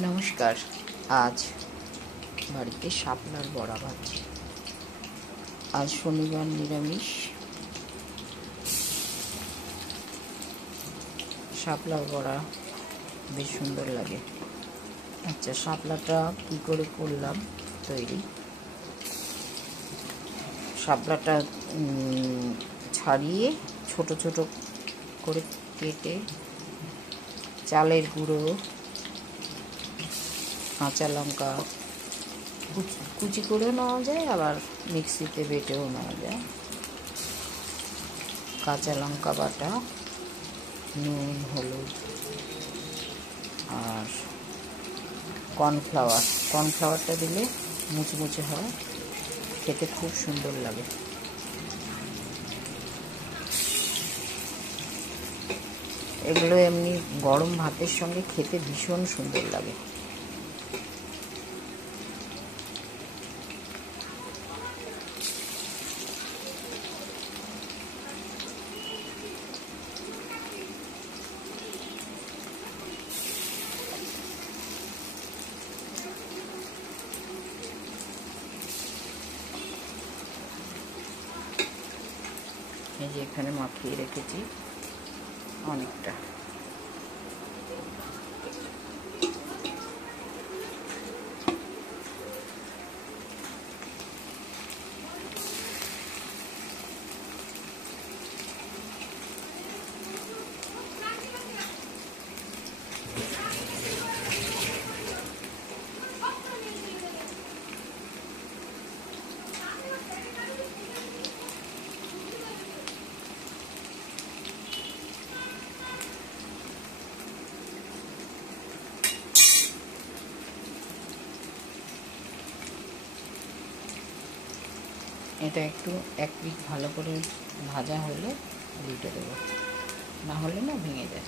নমস্কার। আজ বাড়িতে শাপলার বড়া ভাজছি। আজ শনিবার, নিরামিষ। শাপলার বড়া বেশ সুন্দর লাগে। আচ্ছা, শাপলাটা কী করে করলাম তৈরি? শাপলাটা ছাড়িয়ে ছোট ছোট করে কেটে চালের গুঁড়ো, কাঁচা লঙ্কা কুচি করেও নেওয়া যায়, আবার মিক্সিতে বেটেও নেওয়া যায়, কাঁচা লঙ্কা বাটা, নুন, হলুদ আর কর্নফ্লাওয়ারটা দিলে মুচমুচে হয়, খেতে খুব সুন্দর লাগে। এগুলো এমনি গরম ভাতের সঙ্গে খেতে ভীষণ সুন্দর লাগে। এই যে এখানে মাখিয়ে রেখেছি অনেকটা। এটা একটু এক পিঠ ভালো করে ভাজা হলে উল্টে দেবো, না হলে না ভেঙে যায়।